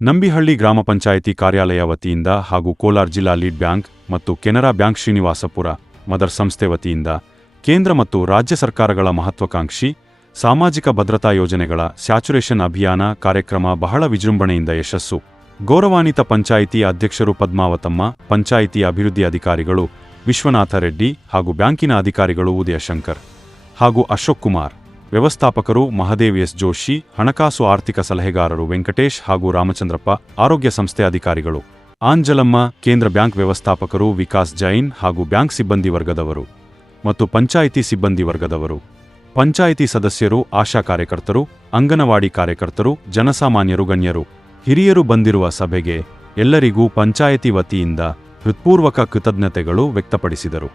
ನಂಬಿಹಳ್ಳಿ ಗ್ರಾಮ ಪಂಚಾಯಿತಿ ಕಾರ್ಯಾಲಯ ವತಿಯಿಂದ ಹಾಗೂ ಕೋಲಾರ ಜಿಲ್ಲಾ ಲೀಡ್ ಬ್ಯಾಂಕ್ ಮತ್ತು ಕೆನರಾ ಬ್ಯಾಂಕ್ ಶ್ರೀನಿವಾಸಪುರ ಮದರ್ ಸಂಸ್ಥೆ ವತಿಯಿಂದ ಕೇಂದ್ರ ಮತ್ತು ರಾಜ್ಯ ಸರ್ಕಾರಗಳ ಮಹತ್ವಾಕಾಂಕ್ಷಿ ಸಾಮಾಜಿಕ ಭದ್ರತಾ ಯೋಜನೆಗಳ ಸ್ಯಾಚುರೇಷನ್ ಅಭಿಯಾನ ಕಾರ್ಯಕ್ರಮ ಬಹಳ ವಿಜೃಂಭಣೆಯಿಂದ ಯಶಸ್ಸು. ಗೌರವಾನ್ವಿತ ಪಂಚಾಯಿತಿ ಅಧ್ಯಕ್ಷರು ಪದ್ಮಾವತಮ್ಮ, ಪಂಚಾಯಿತಿ ಅಭಿವೃದ್ಧಿ ಅಧಿಕಾರಿಗಳು ವಿಶ್ವನಾಥ ರೆಡ್ಡಿ ಹಾಗೂ ಬ್ಯಾಂಕಿನ ಅಧಿಕಾರಿಗಳು ಉದಯಶಂಕರ್ ಹಾಗೂ ಅಶೋಕ್ ಕುಮಾರ್, ವ್ಯವಸ್ಥಾಪಕರು ಮಹದೇವ್ ಎಸ್ ಜೋಶಿ, ಹಣಕಾಸು ಆರ್ಥಿಕ ಸಲಹೆಗಾರರು ವೆಂಕಟೇಶ್ ಹಾಗೂ ರಾಮಚಂದ್ರಪ್ಪ, ಆರೋಗ್ಯ ಸಂಸ್ಥೆ ಅಧಿಕಾರಿಗಳು ಆಂಜಲಮ್ಮ, ಕೇಂದ್ರ ಬ್ಯಾಂಕ್ ವ್ಯವಸ್ಥಾಪಕರು ವಿಕಾಸ್ ಜೈನ್ ಹಾಗೂ ಬ್ಯಾಂಕ್ ಸಿಬ್ಬಂದಿ ವರ್ಗದವರು ಮತ್ತು ಪಂಚಾಯಿತಿ ಸಿಬ್ಬಂದಿ ವರ್ಗದವರು, ಪಂಚಾಯಿತಿ ಸದಸ್ಯರು, ಆಶಾ ಕಾರ್ಯಕರ್ತರು, ಅಂಗನವಾಡಿ ಕಾರ್ಯಕರ್ತರು, ಜನಸಾಮಾನ್ಯರು, ಗಣ್ಯರು, ಹಿರಿಯರು ಬಂದಿರುವ ಸಭೆಗೆ ಎಲ್ಲರಿಗೂ ಪಂಚಾಯಿತಿ ವತಿಯಿಂದ ಹೃತ್ಪೂರ್ವಕ ಕೃತಜ್ಞತೆಗಳು ವ್ಯಕ್ತಪಡಿಸಿದರು.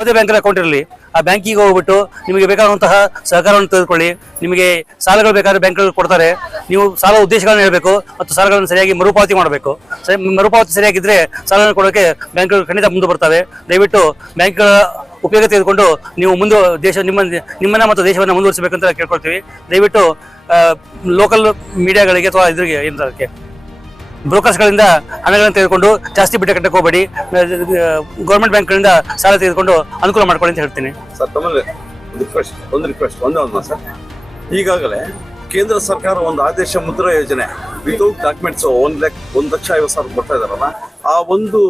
ಯಾವುದೇ ಬ್ಯಾಂಕ್ ಅಕೌಂಟ್ ಇರಲಿ, ಆ ಬ್ಯಾಂಕಿಗೆ ಹೋಗ್ಬಿಟ್ಟು ನಿಮಗೆ ಬೇಕಾದಂತಹ ಸಹಕಾರವನ್ನು ತೆಗೆದುಕೊಳ್ಳಿ. ನಿಮಗೆ ಸಾಲಗಳು ಬೇಕಾದ್ರೆ ಬ್ಯಾಂಕ್ಗಳು ಕೊಡ್ತಾರೆ. ನೀವು ಸಾಲ ಉದ್ದೇಶಗಳನ್ನು ಹೇಳಬೇಕು ಮತ್ತು ಸಾಲಗಳನ್ನು ಸರಿಯಾಗಿ ಮರುಪಾವತಿ ಮಾಡಬೇಕು. ಮರುಪಾವತಿ ಸರಿಯಾಗಿದ್ದರೆ ಸಾಲವನ್ನು ಕೊಡೋಕ್ಕೆ ಬ್ಯಾಂಕ್ಗಳು ಖಂಡಿತ ಮುಂದೆ ಬರ್ತವೆ. ದಯವಿಟ್ಟು ಬ್ಯಾಂಕ್ಗಳ ಉಪಯೋಗ ತೆಗೆದುಕೊಂಡು ನೀವು ನಿಮ್ಮನ್ನ ಮತ್ತು ದೇಶವನ್ನು ಮುಂದುವರಿಸಬೇಕಂತ ಕೇಳ್ಕೊಳ್ತೀವಿ. ದಯವಿಟ್ಟು ಲೋಕಲ್ ಮೀಡಿಯಾಗಳಿಗೆ ಅಥವಾ ಇದ್ರಿಗೆ ಏನಕ್ಕೆ ಬ್ರೋಕರ್ಸ್ಗಳಿಂದ ಹಣಗಳನ್ನು ತೆಗೆದುಕೊಂಡು ಜಾಸ್ತಿ ಬಡ್ಡಿ ಕಟ್ಟಕ್ಕೆ ಹೋಗಬೇಡಿ. ಗೌರ್ಮೆಂಟ್ ಬ್ಯಾಂಕ್ಗಳಿಂದ ಸಾಲ ತೆಗೆದುಕೊಂಡು ಅನುಕೂಲ ಮಾಡ್ಕೊಳ್ಳಿ ಅಂತ ಹೇಳ್ತೀನಿ. ಸರ್, ತಮ್ಮಲ್ಲಿ ಒಂದು ರಿಕ್ವೆಸ್ಟ್ ಸರ್. ಈಗಾಗಲೇ ಕೇಂದ್ರ ಸರ್ಕಾರ ಒಂದು ಆದೇಶ ಮುದ್ರಾ ಯೋಜನೆ ವಿತೌಟ್ ಡಾಕ್ಯುಮೆಂಟ್ಸ್ 1,50,000 ಕೊಡ್ತಾ ಇದಾರಲ್ಲ, ಆ ಒಂದು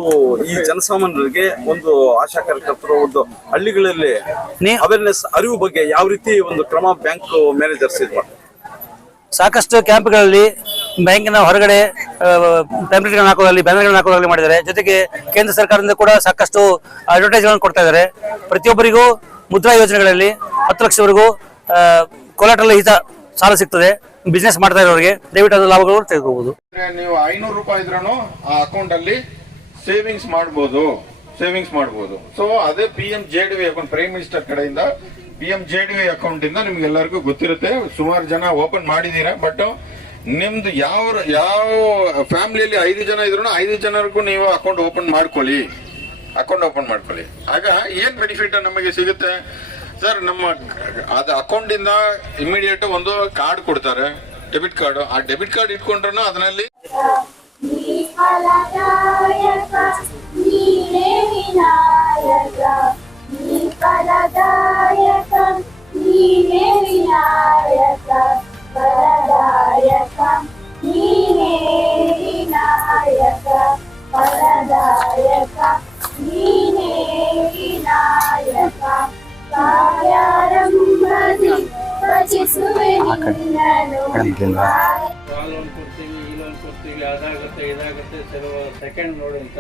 ಈ ಜನಸಾಮಾನ್ಯರಿಗೆ ಒಂದು ಆಶಾ ಕಾರ್ಯಕರ್ತರು ಒಂದು ಹಳ್ಳಿಗಳಲ್ಲಿ ಅವೇರ್ನೆಸ್ ಅರಿವು ಬಗ್ಗೆ ಯಾವ ರೀತಿ ಒಂದು ಕ್ರಮ ಬ್ಯಾಂಕ್ ಮ್ಯಾನೇಜರ್ಸ್ ಇದು ಮಾಡ್ತಾರೆ? ಸಾಕಷ್ಟು ಕ್ಯಾಂಪ್ಗಳಲ್ಲಿ ಬ್ಯಾಂಕಿನ ಹೊರಗಡೆ ಪ್ಯಾಂಪ್ಲೆಟ್ಗಳನ್ನ ಹಾಕೋದಾಗಲಿ, ಬ್ಯಾನರ್ಗಳನ್ನ ಹಾಕೋದಾಗಲಿ ಮಾಡಿದ್ದಾರೆ. ಜೊತೆಗೆ ಕೇಂದ್ರ ಸರ್ಕಾರದಿಂದ ಕೂಡ ಸಾಕಷ್ಟು ಅಡ್ವರ್ಟೈಸ್ಗಳನ್ನು ಕೊಡ್ತಾ ಇದ್ದಾರೆ. ಪ್ರತಿಯೊಬ್ಬರಿಗೂ ಮುದ್ರಾ ಯೋಜನೆಗಳಲ್ಲಿ 10 ಲಕ್ಷವರೆಗೂ ಕೊಲಾಟರಲ್ ಹಿತ ಸಾಲ ಸಿಗ್ತದೆ. ಬಿಸ್ನೆಸ್ ಮಾಡ್ತಾ ಇರೋರಿಗೆ ದಯವಿಟ್ಟು ಅದು ಲಾಭಗಳು ತೆಗೆದುಕೋಬಹುದು. ನೀವು 500 ರೂಪಾಯಿ ಇದ್ರೂ ಆ ಅಕೌಂಟ್ ಅಲ್ಲಿ ಸೇವಿಂಗ್ಸ್ ಮಾಡಬಹುದು. ಸೊ ಅದೇ PMJDY ಅಕೌಂಟ್, ಪ್ರೈಮ್ ಮಿನಿಸ್ಟರ್ ಕಡೆಯಿಂದ PMJDY ಅಕೌಂಟ್ ಇಂದ ನಿಮ್ಗೆ ಎಲ್ಲರಿಗೂ ಗೊತ್ತಿರುತ್ತೆ. ಸುಮಾರು ಜನ ಓಪನ್ ಮಾಡಿದೀರಾ. ಬಟ್ ನಿಮ್ದು ಯಾವ ಫ್ಯಾಮಿಲಿಯಲ್ಲಿ 5 ಜನ ಇದ್ರು 5 ಜನರಿಗೂ ನೀವು ಅಕೌಂಟ್ ಓಪನ್ ಮಾಡ್ಕೊಳ್ಳಿ. ಆಗ ಏನ್ ಬೆನಿಫಿಟ್ ನಮಗೆ ಸಿಗುತ್ತೆ ಸರ್? ನಮ್ಮ ಅಕೌಂಟ್ ಇಂದ ಇಮಿಡಿಯೇಟ್ ಒಂದು ಕಾರ್ಡ್ ಕೊಡ್ತಾರೆ, ಡೆಬಿಟ್ ಕಾರ್ಡ್. ಆ ಡೆಬಿಟ್ ಕಾರ್ಡ್ ಇಟ್ಕೊಂಡ್ರು ಅದರಲ್ಲಿ ಅದಾಗುತ್ತೆ ಇದಾಗುತ್ತೆ ಸೆಕೆಂಡ್ ನೋಡಿ ಅಂತ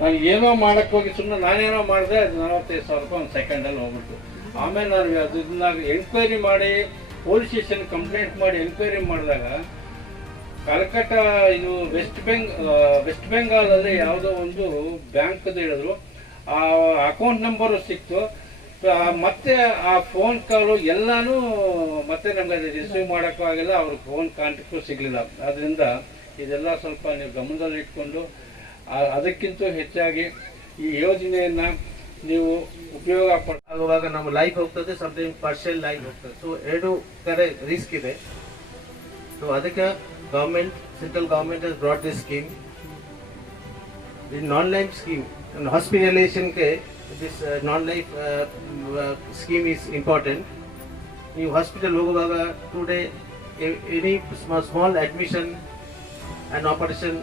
ನಾನು ಏನೋ ಮಾಡಕ್ಕೆ ಹೋಗಿ ಸುಮ್ಮನೆ ನಾನೇನೋ ಮಾಡಿದೆ 45,000 ರೂಪಾಯಿ ಒಂದು ಸೆಕೆಂಡಲ್ಲಿ ಹೋಗ್ಬಿಟ್ಟು. ಆಮೇಲೆ ನಾನು ಅದನ್ನ ಎನ್ಕ್ವೈರಿ ಮಾಡಿ ಪೊಲೀಸ್ ಸ್ಟೇಷನ್ ಕಂಪ್ಲೇಂಟ್ ಮಾಡಿ ಎನ್ಕ್ವೈರಿ ಮಾಡಿದಾಗ ಕಲ್ಕಟ್ಟ ಇದು ವೆಸ್ಟ್ ಬೆಂಗಾಲಲ್ಲಿ ಯಾವುದೋ ಒಂದು ಬ್ಯಾಂಕ್ದು ಹೇಳಿದ್ರು. ಆ ಅಕೌಂಟ್ ನಂಬರು ಸಿಕ್ತು. ಮತ್ತೆ ಆ ಫೋನ್ ಕಾಲು ಎಲ್ಲಾನು ಮತ್ತೆ ನಮ್ಗೆ ಅದು ರಿಸೀವ್ ಮಾಡೋಕ್ಕೂ ಆಗಿಲ್ಲ, ಅವ್ರ ಫೋನ್ ಕಾಂಟ್ಯಾಕ್ಟು ಸಿಗಲಿಲ್ಲ. ಅದರಿಂದ ಇದೆಲ್ಲ ಸ್ವಲ್ಪ ನೀವು ಗಮನದಲ್ಲಿ ಇಟ್ಕೊಂಡು ಅದಕ್ಕಿಂತ ಹೆಚ್ಚಾಗಿ ಈ ಯೋಜನೆಯನ್ನ ನೀವು ಉಪಯೋಗ ಆಗುವಾಗ ನಮ್ಮ ಲೈಫ್ ಹೋಗ್ತದೆ, ಸಮಥಿಂಗ್ ಪಾರ್ಷಿಯಲ್ ಲೈಫ್ ಹೋಗ್ತದೆ. ಸೊ 2 ಕಡೆ ರಿಸ್ಕ್ ಇದೆ. ಸೊ ಅದಕ್ಕೆ central government has brought this scheme. Non-life scheme and hospitalization ke this non-life scheme is important. You hospital hoguvaga today any small admission and operation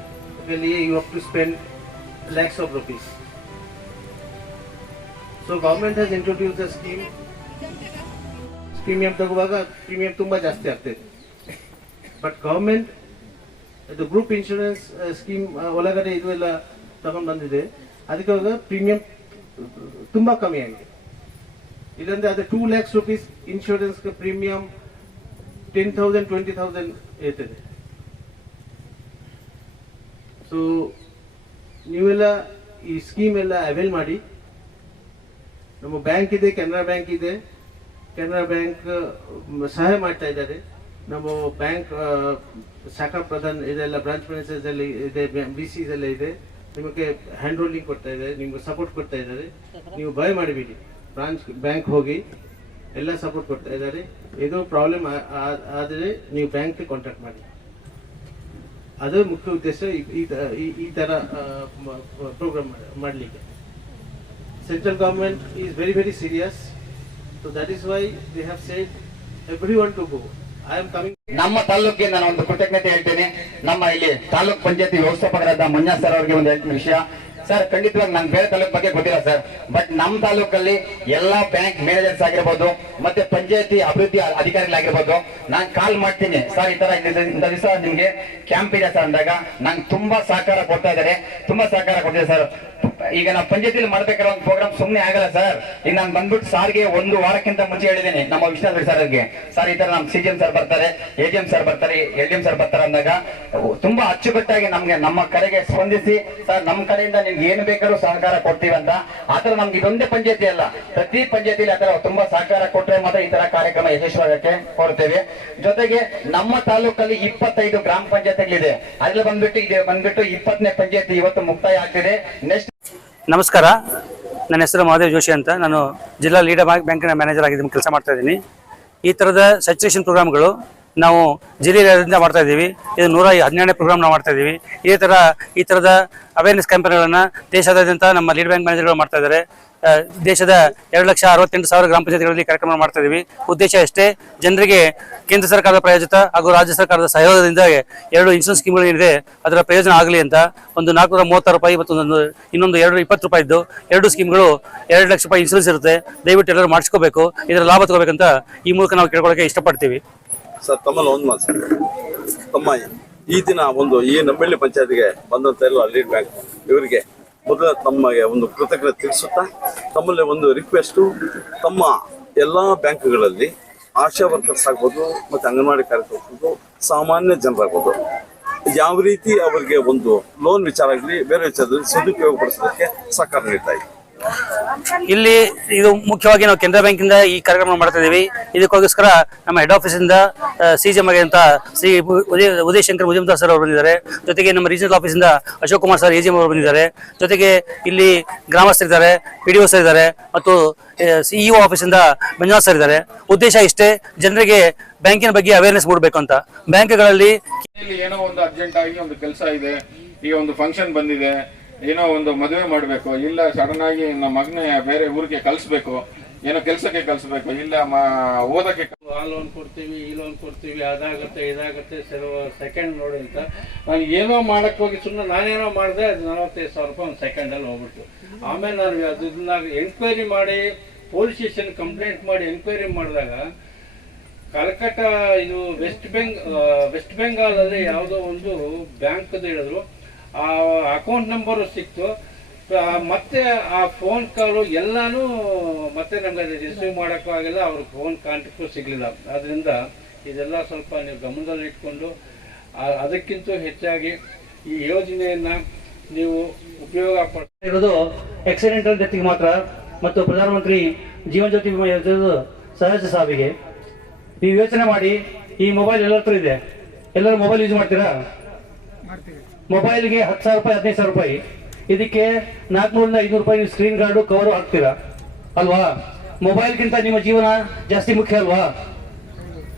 ke liye you have to spend lakhs of rupees. So government has introduced a scheme. Premium taguvaga premium tumba ಜಾಸ್ತಿ ಆಗ್ತದೆ. But government ಇದು group insurance scheme ಒಳಗಡೆ ಇದು ಎಲ್ಲ ತಗೊಂಡು ಬಂದಿದೆ. ಅದಕ್ಕೆ ಇವಾಗ ಪ್ರೀಮಿಯಂ ತುಂಬಾ ಕಮ್ಮಿ ಆಗಿದೆ. ಇಲ್ಲಂದ್ರೆ ಅದು 2 lakhs rupees ಇನ್ಶೂರೆನ್ಸ್ ಪ್ರೀಮಿಯಂ 10,000 20,000 ಇರ್ತದೆ. ಸೊ ನೀವೆಲ್ಲ ಈ ಸ್ಕೀಮ್ ಎಲ್ಲ ಅವೈಲ್ ಮಾಡಿ. ನಮ್ಮ ಬ್ಯಾಂಕ್ ಇದೆ, ಕೆನರಾ ಬ್ಯಾಂಕ್ ಇದೆ. ಕೆನರಾ ಬ್ಯಾಂಕ್ ಸಹಾಯ ಮಾಡ್ತಾ ಇದ್ದಾರೆ. ನಮ್ಮ ಬ್ಯಾಂಕ್ ಶಾಖಾ ಪ್ರಧಾನ್ ಇದೆಲ್ಲ ಬ್ರಾಂಚ್ ಮ್ಯಾನೇಜರ್ಸ್ ಎಲ್ಲ ಇದೆ, BCs ಎಲ್ಲ ಇದೆ. ನಿಮಗೆ ಹ್ಯಾಂಡ್ ಹೋಲ್ಡಿಂಗ್ ಕೊಡ್ತಾ ಇದ್ದಾರೆ, ನಿಮ್ಗೆ ಸಪೋರ್ಟ್ ಕೊಡ್ತಾ ಇದ್ದಾರೆ. ನೀವು ಭಯ ಮಾಡಿಬಿಡಿ, ಬ್ಯಾಂಕ್ ಹೋಗಿ ಎಲ್ಲ ಸಪೋರ್ಟ್ ಕೊಡ್ತಾ ಇದ್ದಾರೆ. ಇದು ಪ್ರಾಬ್ಲಮ್ ಆದರೆ ನೀವು ಬ್ಯಾಂಕ್ಗೆ ಕಾಂಟ್ಯಾಕ್ಟ್ ಮಾಡಿ. ಅದು ಮುಖ್ಯ ಉದ್ದೇಶ ಈ ಥರ ಪ್ರೋಗ್ರಾಮ್ ಮಾಡಲಿಕ್ಕೆ. Central government is very, very serious. So that is why they have said everyone to go. I am coming. ನಮ್ಮ ತಾಲೂಕಿಗೆ ನಾನು ಒಂದು ಕೃತಜ್ಞತೆ ಹೇಳ್ತೇನೆ. ನಮ್ಮ ಇಲ್ಲಿ ತಾಲೂಕ್ ಪಂಚಾಯತಿ ವ್ಯವಸ್ಥಾಪಕರಾದ ಮಂಜುನಾಥ್ ಸರ್ ಅವರಿಗೆ ಒಂದು ಹೇಳ್ತೀನಿ ವಿಷಯ. ಸರ್, ಖಂಡಿತವಾಗಿ ನಂಗೆ ಬೇರೆ ತಾಲೂಕ್ ಬಗ್ಗೆ ಗೊತ್ತಿಲ್ಲ ಸರ್, ಬಟ್ ನಮ್ಮ ತಾಲೂಕಲ್ಲಿ ಎಲ್ಲಾ ಬ್ಯಾಂಕ್ ಮ್ಯಾನೇಜರ್ಸ್ ಆಗಿರ್ಬೋದು, ಮತ್ತೆ ಪಂಚಾಯತಿ ಅಭಿವೃದ್ಧಿ ಅಧಿಕಾರಿಗಳಾಗಿರ್ಬೋದು, ನಾನು ಕಾಲ್ ಮಾಡ್ತೀನಿ, ಸರ್ ಈ ತರ ಇಂಥ ದಿವಸ ನಿಮ್ಗೆ ಕ್ಯಾಂಪ್ ಇದೆ ಸರ್ ಅಂದಾಗ ನಂಗೆ ತುಂಬಾ ಸಹಕಾರ ಕೊಡ್ತಾ ಇದ್ದಾರೆ, ತುಂಬಾ ಸಹಕಾರ ಕೊಡ್ತಿದೆ ಸರ್. ಈಗ ನಾವು ಪಂಚಾಯತಿಲಿ ಮಾಡ್ಬೇಕಾದ್ರೆ ಒಂದು ಪ್ರೋಗ್ರಾಮ್ ಸುಮ್ಮನೆ ಆಗಲ್ಲ ಸರ್. ಈಗ ನಾನು ಬಂದ್ಬಿಟ್ಟು ಸಾರ್ಗೆ ಒಂದು ವಾರಕ್ಕಿಂತ ಮುಂಚೆ ಹೇಳಿದ್ದೀನಿ ನಮ್ಮ ವಿಶ್ವನಾಥ್ ಸರ್ಗೆ, ಸರ್ ಈ ತರ ನಮ್ಮ CGM ಸರ್ ಬರ್ತಾರೆ, AGM ಸರ್ ಬರ್ತಾರೆ, LDM ಸರ್ ಬರ್ತಾರೆ ಅಂದಾಗ ತುಂಬಾ ಅಚ್ಚುಕಟ್ಟಾಗಿ ನಮ್ಗೆ ನಮ್ಮ ಕರೆಗೆ ಸ್ಪಂದಿಸಿ, ಸರ್ ನಮ್ಮ ಕಡೆಯಿಂದ ನಿಮ್ಗೆ ಏನು ಬೇಕಾದ್ರೂ ಸಹಕಾರ ಕೊಡ್ತೀವಿ ಅಂತ. ಆತರ ನಮ್ಗೆ ಇದೊಂದೇ ಪಂಚಾಯತಿ ಅಲ್ಲ, ಪ್ರತಿ ಪಂಚಾಯತಿಲಿ ಆತರ ತುಂಬಾ ಸಹಕಾರ ಕೊಟ್ಟರೆ ಮಾತ್ರ ಈ ತರ ಕಾರ್ಯಕ್ರಮ ಯಶಸ್ವಿಯಾಗಕ್ಕೆ ಕೋರ್ತೇವೆ. ಜೊತೆಗೆ ನಮ್ಮ ತಾಲೂಕಲ್ಲಿ 25 ಗ್ರಾಮ ಪಂಚಾಯತಿಗಳಿದೆ. ಅದ್ರಲ್ಲಿ ಬಂದ್ಬಿಟ್ಟು 20ನೇ ಪಂಚಾಯತಿ ಇವತ್ತು ಮುಕ್ತಾಯ ಆಗ್ತಿದೆ. ನೆಕ್ಸ್ಟ್ ನಮಸ್ಕಾರ, ನನ್ನ ಹೆಸರು ಮಹಾದೇವ್ ಜೋಶಿ ಅಂತ. ನಾನು ಜಿಲ್ಲಾ ಲೀಡರ್ ಬ್ಯಾಂಕಿನ ಮ್ಯಾನೇಜರ್ ಆಗಿ ಕೆಲಸ ಮಾಡ್ತಾ ಇದ್ದೀನಿ. ಈ ಥರದ ಸ್ಯಾಚುರೇಷನ್ ಪ್ರೋಗ್ರಾಮ್ಗಳು ನಾವು ಜಿಲ್ಲೆಯಿಂದ ಮಾಡ್ತಾ ಇದ್ದೀವಿ. ಇದು 112ನೇ ಪ್ರೋಗ್ರಾಮ್ ನಾವು ಮಾಡ್ತಾ ಇದ್ದೀವಿ. ಈ ಥರದ ಅವೇರ್ನೆಸ್ ಕ್ಯಾಂಪೇನ್ಗಳನ್ನು ದೇಶಾದ್ಯಂತ ನಮ್ಮ ಲೀಡ್ ಬ್ಯಾಂಕ್ ಮ್ಯಾನೇಜರ್ಗಳು ಮಾಡ್ತಾ ಇದ್ದಾರೆ. ದೇಶದ 2,68,000 ಗ್ರಾಮ ಪಂಚಾಯತ್ಗಳಲ್ಲಿ ಕಾರ್ಯಕ್ರಮ ಮಾಡ್ತಾ ಇದ್ದೀವಿ. ಉದ್ದೇಶ ಅಷ್ಟೇ, ಜನರಿಗೆ ಕೇಂದ್ರ ಸರ್ಕಾರದ ಪ್ರಾಯೋಜಿತ ಹಾಗೂ ರಾಜ್ಯ ಸರ್ಕಾರದ ಸಹಯೋಗದಿಂದ 2 ಇನ್ಶೂರೆನ್ಸ್ ಸ್ಕೀಮ್ಗಳು ಏನಿದೆ ಅದರ ಪ್ರಯೋಜನ ಆಗಲಿ ಅಂತ. ಒಂದು 436 ರೂಪಾಯಿ ಮತ್ತು ಇನ್ನೊಂದು 220 ರೂಪಾಯಿದ್ದು 2 ಸ್ಕೀಮ್ಗಳು 2 ಲಕ್ಷ ರೂಪಾಯಿ ಇನ್ಶೂರೆನ್ಸ್ ಇರುತ್ತೆ. ದಯವಿಟ್ಟು ಎಲ್ಲರೂ ಮಾಡಿಸ್ಕೋಬೇಕು, ಇದರ ಲಾಭ ತಗೋಬೇಕಂತ ಈ ಮೂಲಕ ನಾವು ಕೇಳ್ಕೊಳ್ಳೋಕೆ ಇಷ್ಟಪಡ್ತೀವಿ. ಸರ್, ತಮ್ಮಲ್ಲಿ ಒಂದು ಮಾತು ಸರ್. ತಮ್ಮ ಈ ದಿನ ಈ ನಂಬಳ್ಳಿ ಪಂಚಾಯತ್ಗೆ ಬಂದಂತ ಎಲ್ಲ ಲೀಡ್ ಬ್ಯಾಂಕ್ ಇವರಿಗೆ ಮೊದಲು ತಮಗೆ ಒಂದು ಕೃತಜ್ಞತೆ ತಿಳಿಸುತ್ತಾ, ತಮ್ಮಲ್ಲಿ ಒಂದು ರಿಕ್ವೆಸ್ಟು, ತಮ್ಮ ಎಲ್ಲ ಬ್ಯಾಂಕ್ಗಳಲ್ಲಿ ಆಶಾ ವರ್ಕರ್ಸ್ ಆಗ್ಬೋದು ಮತ್ತು ಅಂಗನವಾಡಿ ಕಾರ್ಯಕರ್ತರು, ಸಾಮಾನ್ಯ ಜನರಾಗ್ಬೋದು, ಯಾವ ರೀತಿ ಅವರಿಗೆ ಒಂದು ಲೋನ್ ವಿಚಾರ ಆಗಲಿ ಬೇರೆ ವಿಚಾರದಲ್ಲಿ ಸದುಪಯೋಗ ಪಡಿಸೋದಕ್ಕೆ ಸಹಕಾರ ನೀಡ್ತಾ ಇದೆ. ಇಲ್ಲಿ ಇದು ಮುಖ್ಯವಾಗಿ ನಾವು ಕೆನರಾ ಬ್ಯಾಂಕಿಂದ ಈ ಕಾರ್ಯಕ್ರಮ ಮಾಡ್ತಾ ಇದ್ದೀವಿ. ಇದಕ್ಕೋಸ್ಕರ ನಮ್ಮ ಹೆಡ್ ಆಫೀಸಿಂದ CGM ಆಗಿರುವಂತ ಶ್ರೀ ಉದಯ್ ಶಂಕರ್ ಮುಜುಮ್ದಾರ್ ಸರ್ ಅವರು ಬಂದಿದ್ದಾರೆ. ಜೊತೆಗೆ ನಮ್ಮ ರೀಜನಲ್ ಆಫೀಸಿಂದ ಅಶೋಕ್ ಕುಮಾರ್ ಸರ್ AGM ಅವರು ಬಂದಿದ್ದಾರೆ. ಜೊತೆಗೆ ಇಲ್ಲಿ ಗ್ರಾಮಸ್ಥರಿದ್ದಾರೆ, PDO ಸರ್ ಇದ್ದಾರೆ ಮತ್ತು CEO ಆಫೀಸಿಂದ ಮಂಜುನಾಥ್ ಸರ್ ಇದ್ದಾರೆ. ಉದ್ದೇಶ ಇಷ್ಟೇ, ಜನರಿಗೆ ಬ್ಯಾಂಕಿನ ಬಗ್ಗೆ ಅವೇರ್ನೆಸ್ ಮೂಡಬೇಕು ಅಂತ. ಬ್ಯಾಂಕ್ಗಳಲ್ಲಿ ಏನೋ ಒಂದು ಅರ್ಜೆಂಟ್ ಆಗಿ ಒಂದು ಕೆಲಸ ಇದೆ, ಈಗ ಒಂದು ಫಂಕ್ಷನ್ ಬಂದಿದೆ, ಏನೋ ಒಂದು ಮದುವೆ ಮಾಡಬೇಕು, ಇಲ್ಲ ಸಡನ್ ಆಗಿ ನಮ್ಮ ಮಗನೇ ಬೇರೆ ಊರಿಗೆ ಕಳಿಸ್ಬೇಕು, ಏನೋ ಕೆಲಸಕ್ಕೆ ಕಳಿಸ್ಬೇಕು, ಇಲ್ಲ ಓದಕ್ಕೆ ಆ ಲೋನ್ ಕೊಡ್ತೀವಿ, ಈ ಲೋನ್ ಕೊಡ್ತೀವಿ, ಅದಾಗುತ್ತೆ ಇದಾಗುತ್ತೆ ಸೆಕೆಂಡ್ ನೋಡಿ ಅಂತ ನಾನು ಏನೋ ಮಾಡಕ್ಕೆ ಹೋಗಿ ಸುಮ್ಮನೆ ನಾನೇನೋ ಮಾಡಿದೆ, ಅದು 45,000 ರೂಪಾಯಿ ಒಂದು ಸೆಕೆಂಡಲ್ಲಿ ಹೋಗ್ಬಿಟ್ಟು. ಆಮೇಲೆ ನಾನು ಅದನ್ನ ಎನ್ಕ್ವೈರಿ ಮಾಡಿ ಪೊಲೀಸ್ ಸ್ಟೇಷನ್ ಕಂಪ್ಲೇಂಟ್ ಮಾಡಿ ಎನ್ಕ್ವೈರಿ ಮಾಡಿದಾಗ ಕಲ್ಕಟ್ಟ ಇದು ವೆಸ್ಟ್ ಬೆಂಗಾಲಲ್ಲಿ ಯಾವುದೋ ಒಂದು ಬ್ಯಾಂಕ್ದು ಹೇಳಿದ್ರು. ಆ ಅಕೌಂಟ್ ನಂಬರು ಸಿಕ್ತು, ಮತ್ತೆ ಆ ಫೋನ್ ಕಾಲು ಎಲ್ಲಾನು ಮತ್ತೆ ನಮ್ಗೆ ಅದು ರಿಸೀವ್ ಮಾಡೋಕ್ಕೂ ಆಗಿಲ್ಲ, ಅವ್ರ ಫೋನ್ ಕಾಂಟ್ಯಾಕ್ಟು ಸಿಗಲಿಲ್ಲ. ಆದ್ದರಿಂದ ಇದೆಲ್ಲ ಸ್ವಲ್ಪ ನೀವು ಗಮನದಲ್ಲಿ ಇಟ್ಕೊಂಡು ಅದಕ್ಕಿಂತ ಹೆಚ್ಚಾಗಿ ಈ ಯೋಜನೆಯನ್ನು ನೀವು ಉಪಯೋಗ ಪಡ್ತಾ ಇರೋದು ಆಕ್ಸಿಡೆಂಟಲ್ ಡೆತ್ಗೆ ಮಾತ್ರ ಮತ್ತು ಪ್ರಧಾನಮಂತ್ರಿ ಜೀವನ ಜ್ಯೋತಿ ವಿಮಾ ಯೋಜನೆ ಸಹಜ ಸಾವಿಗೆ. ನೀವು ಯೋಚನೆ ಮಾಡಿ, ಈ ಮೊಬೈಲ್ ಎಲ್ಲರ ಹತ್ರ ಇದೆ, ಎಲ್ಲರೂ ಮೊಬೈಲ್ ಯೂಸ್ ಮಾಡ್ತೀರಾ? ಮೊಬೈಲ್ಗೆ 10,000 ರೂಪಾಯಿ 15,000 ರೂಪಾಯಿ, ಇದಕ್ಕೆ 400-500 ರೂಪಾಯಿ ಸ್ಕ್ರೀನ್ ಗಾರ್ಡು ಕವರು ಹಾಕ್ತೀರಾ ಅಲ್ವಾ? ಮೊಬೈಲ್ಗಿಂತ ನಿಮ್ಮ ಜೀವನ ಜಾಸ್ತಿ ಮುಖ್ಯ ಅಲ್ವಾ?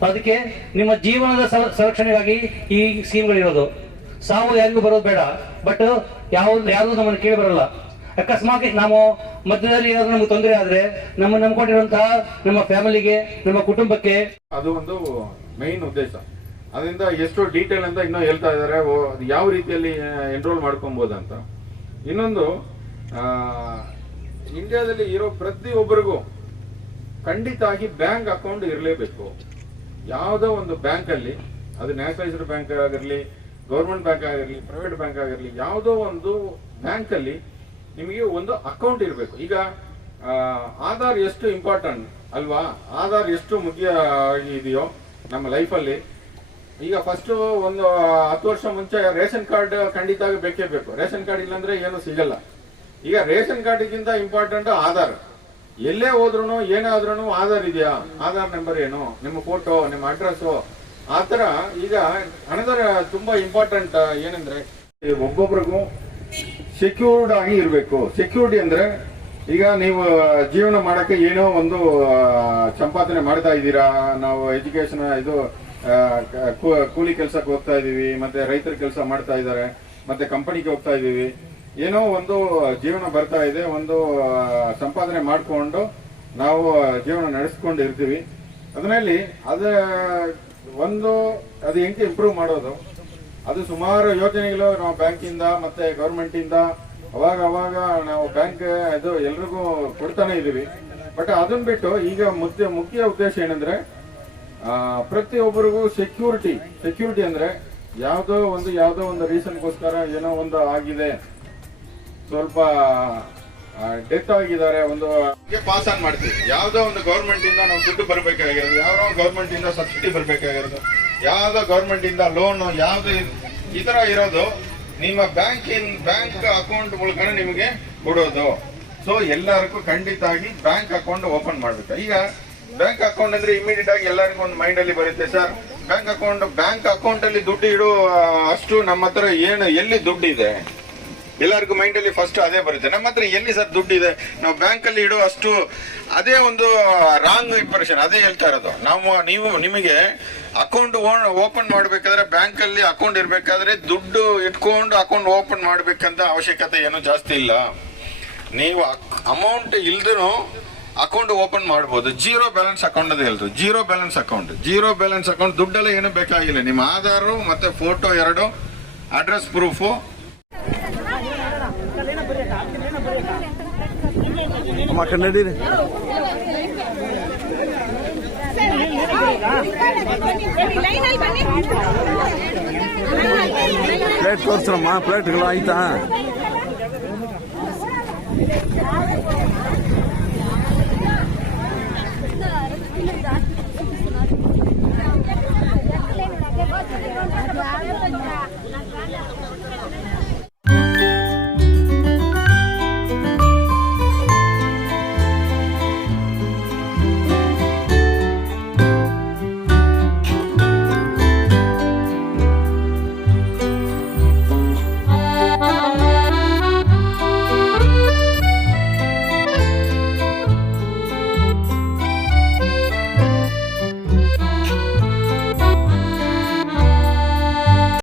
ಅದಕ್ಕೆ ನಿಮ್ಮ ಜೀವನದ ಸಂರಕ್ಷಣೆಗಾಗಿ ಈ ಸ್ಕೀಮ್ಗಳಿರೋದು. ಸಾವು ಯಾರಿಗೂ ಬರೋದು ಬೇಡ, ಬಟ್ ಯಾರು ನಮ್ಮನ್ನು ಕೇಳಿ ಬರಲ್ಲ. ಅಕಸ್ಮಾತ್ ನಾವು ಮಧ್ಯದಲ್ಲಿ ಏನಾದ್ರೂ ನಮ್ಗೆ ತೊಂದರೆ ಆದ್ರೆ ನಮ್ಮನ್ನು ನಂಬ್ಕೊಂಡಿರುವಂತಹ ನಮ್ಮ ಫ್ಯಾಮಿಲಿಗೆ, ನಮ್ಮ ಕುಟುಂಬಕ್ಕೆ ಅದು ಒಂದು ಮೈನ್ ಉದ್ದೇಶ. ಅದರಿಂದ ಎಷ್ಟು ಡೀಟೇಲ್ ಅಂತ ಇನ್ನೂ ಹೇಳ್ತಾ ಇದ್ದಾರೆ, ಯಾವ ರೀತಿಯಲ್ಲಿ ಎನ್ರೋಲ್ ಮಾಡ್ಕೊಬೋದಂತ. ಇನ್ನೊಂದು, ಇಂಡಿಯಾದಲ್ಲಿ ಇರೋ ಪ್ರತಿಯೊಬ್ಬರಿಗೂ ಖಂಡಿತ ಆಗಿ ಬ್ಯಾಂಕ್ ಅಕೌಂಟ್ ಇರಲೇಬೇಕು. ಯಾವುದೋ ಒಂದು ಬ್ಯಾಂಕಲ್ಲಿ, ಅದು ನ್ಯಾಷನಲೈಸ್ಡ್ ಬ್ಯಾಂಕ್ ಆಗಿರಲಿ, ಗೌರ್ಮೆಂಟ್ ಬ್ಯಾಂಕ್ ಆಗಿರಲಿ, ಪ್ರೈವೇಟ್ ಬ್ಯಾಂಕ್ ಆಗಿರಲಿ, ಯಾವುದೋ ಒಂದು ಬ್ಯಾಂಕಲ್ಲಿ ನಿಮಗೆ ಒಂದು ಅಕೌಂಟ್ ಇರಬೇಕು. ಈಗ ಆಧಾರ್ ಎಷ್ಟು ಇಂಪಾರ್ಟೆಂಟ್ ಅಲ್ವಾ? ಆಧಾರ್ ಎಷ್ಟು ಮುಖ್ಯ ಇದೆಯೋ ನಮ್ಮ ಲೈಫಲ್ಲಿ, ಈಗ ಫಸ್ಟ್ ಒಂದು 10 ವರ್ಷ ಮುಂಚೆ ರೇಷನ್ ಕಾರ್ಡ್ ಖಂಡಿತ ಬೇಕೇ ಬೇಕು. ರೇಷನ್ ಕಾರ್ಡ್ ಇಲ್ಲಾಂದ್ರೆ ಏನು ಸಿಗಲ್ಲ. ಈಗ ರೇಷನ್ ಕಾರ್ಡ್ಗಿಂತ ಇಂಪಾರ್ಟೆಂಟ್ ಆಧಾರ್. ಎಲ್ಲೇ ಹೋದ್ರು ಏನಾದ್ರೂ ಆಧಾರ್ ಇದೆಯಾ, ಆಧಾರ್ ನಂಬರ್ ಏನು, ನಿಮ್ಮ ಫೋಟೋ, ನಿಮ್ಮ ಅಡ್ರೆಸ್, ಆತರ ಈಗ ಅನದರ್ ತುಂಬಾ ಇಂಪಾರ್ಟೆಂಟ್ ಏನಂದ್ರೆ ಒಬ್ಬೊಬ್ರಿಗೂ ಸೆಕ್ಯೂರ್ಡ್ ಆಗಿ ಇರಬೇಕು. ಸೆಕ್ಯೂರಿಟಿ ಅಂದ್ರೆ ಈಗ ನೀವು ಜೀವನ ಮಾಡಕ್ಕೆ ಏನೋ ಒಂದು ಸಂಪಾದನೆ ಮಾಡ್ತಾ ಇದ್ದೀರಾ. ನಾವು ಎಜುಕೇಶನ್ ಇದು ಕೂಲಿ ಕೆಲಸಕ್ಕೆ ಹೋಗ್ತಾ ಇದೀವಿ, ಮತ್ತೆ ರೈತರ ಕೆಲಸ ಮಾಡ್ತಾ ಇದ್ದಾರೆ, ಮತ್ತೆ ಕಂಪನಿಗೆ ಹೋಗ್ತಾ ಇದೀವಿ. ಏನೋ ಒಂದು ಜೀವನ ಬರ್ತಾ ಇದೆ, ಒಂದು ಸಂಪಾದನೆ ಮಾಡಿಕೊಂಡು ನಾವು ಜೀವನ ನಡೆಸ್ಕೊಂಡು ಇರ್ತೀವಿ. ಅದರಲ್ಲಿ ಅದು ಹೆಂಗೆ ಇಂಪ್ರೂವ್ ಮಾಡೋದು, ಅದು ಸುಮಾರು ಯೋಜನೆಗಳು ನಾವು ಬ್ಯಾಂಕಿಂದ ಮತ್ತೆ ಗೌರ್ಮೆಂಟ್ ಇಂದ ಅವಾಗ ನಾವು ಬ್ಯಾಂಕ್ ಇದು ಎಲ್ರಿಗೂ ಕೊಡ್ತಾನೆ ಇದೀವಿ. ಬಟ್ ಅದನ್ನ ಬಿಟ್ಟು ಈಗ ಮುಖ್ಯ ಉದ್ದೇಶ ಏನಂದ್ರೆ ಪ್ರತಿಯೊಬ್ಬರಿಗೂ ಸೆಕ್ಯೂರಿಟಿ ಅಂದ್ರೆ ಯಾವ್ದೋ ಒಂದು ರೀಸನ್ಗೋಸ್ಕರ ಏನೋ ಒಂದು ಆಗಿದೆ, ಸ್ವಲ್ಪ ಡೆತ್ ಆಗಿದ್ದಾರೆ, ಒಂದು ಪಾಸ್ ಆನ್ ಮಾಡ್ತೀವಿ. ಯಾವ್ದೋ ಒಂದು ಗೌರ್ಮೆಂಟ್ ಇಂದ ನಾವು ದುಡ್ಡು ಬರ್ಬೇಕಾಗಿರೋದು, ಯಾವ್ದೋ ಗೌರ್ಮೆಂಟ್ ಇಂದ ಸಬ್ಸಿಡಿ ಬರ್ಬೇಕಾಗಿರೋದು, ಯಾವ್ದೋ ಗೌರ್ಮೆಂಟ್ ಇಂದ ಲೋನ್, ಯಾವ್ದು ಈ ತರ ಇರೋದು ನಿಮ್ಮ ಬ್ಯಾಂಕ್ ಅಕೌಂಟ್ ಮೂಲಕ ನಿಮಗೆ ಕೊಡೋದು. ಸೊ ಎಲ್ಲರಿಗೂ ಖಂಡಿತ ಆಗಿ ಬ್ಯಾಂಕ್ ಅಕೌಂಟ್ ಓಪನ್ ಮಾಡ್ಬೇಕು. ಈಗ ಬ್ಯಾಂಕ್ ಅಕೌಂಟ್ ಅಂದ್ರೆ ಇಮಿಡಿಯೇಟ್ ಆಗಿ ಎಲ್ಲರಿಗೂ ಒಂದು ಮೈಂಡ್ ಅಲ್ಲಿ ಬರುತ್ತೆ, ಸರ್ ಬ್ಯಾಂಕ್ ಅಕೌಂಟ್ ಅಲ್ಲಿ ದುಡ್ಡು ಇಡೋ ಅಷ್ಟು ನಮ್ಮ ಹತ್ರ ಎಲ್ಲಿ ದುಡ್ಡು ಇದೆ, ಎಲ್ಲರಿಗೂ ಮೈಂಡ್ ಅಲ್ಲಿ ಫಸ್ಟ್ ಅದೇ ಬರುತ್ತೆ. ನಮ್ಮ ಹತ್ರ ಎಲ್ಲಿ ಸರ್ ದುಡ್ಡು ಇದೆ, ನಾವು ಬ್ಯಾಂಕ್ ಅಲ್ಲಿ ಇಡೋ ಅಷ್ಟು, ಅದೇ ಒಂದು ರಾಂಗ್ ಇಂಪ್ರೆಷನ್. ಅದೇ ಹೇಳ್ತಾ ಇರೋದು ನಿಮಗೆ ಅಕೌಂಟ್ ಓಪನ್ ಮಾಡ್ಬೇಕಾದ್ರೆ ಬ್ಯಾಂಕ್ ಅಲ್ಲಿ ಅಕೌಂಟ್ ಇರ್ಬೇಕಾದ್ರೆ ದುಡ್ಡು ಇಟ್ಕೊಂಡು ಅಕೌಂಟ್ ಓಪನ್ ಮಾಡ್ಬೇಕಂತ ಅವಶ್ಯಕತೆ ಏನು ಜಾಸ್ತಿ ಇಲ್ಲ. ನೀವು ಅಮೌಂಟ್ ಇಲ್ದಿರೋ ಅಕೌಂಟ್ ಓಪನ್ ಮಾಡಬಹುದು. ಜೀರೋ ಬ್ಯಾಲೆನ್ಸ್ ಅಕೌಂಟ್ ಅಂತ ಹೇಳ್ತಾರೆ. ಜೀರೋ ಬ್ಯಾಲೆನ್ಸ್ ಅಕೌಂಟ್ ದುಡ್ಡೆಲ್ಲ ಏನು ಬೇಕಾಗಿಲ್ಲ. ನಿಮ್ಮ ಆಧಾರ್ ಮತ್ತೆ ಫೋಟೋ 2, ಅಡ್ರೆಸ್ ಪ್ರೂಫ್. ಪ್ಲೇಟ್ ತೋರಿಸ್ರಮ್ಮ, ಪ್ಲೇಟ್ಗಳು ಆಯ್ತಾ?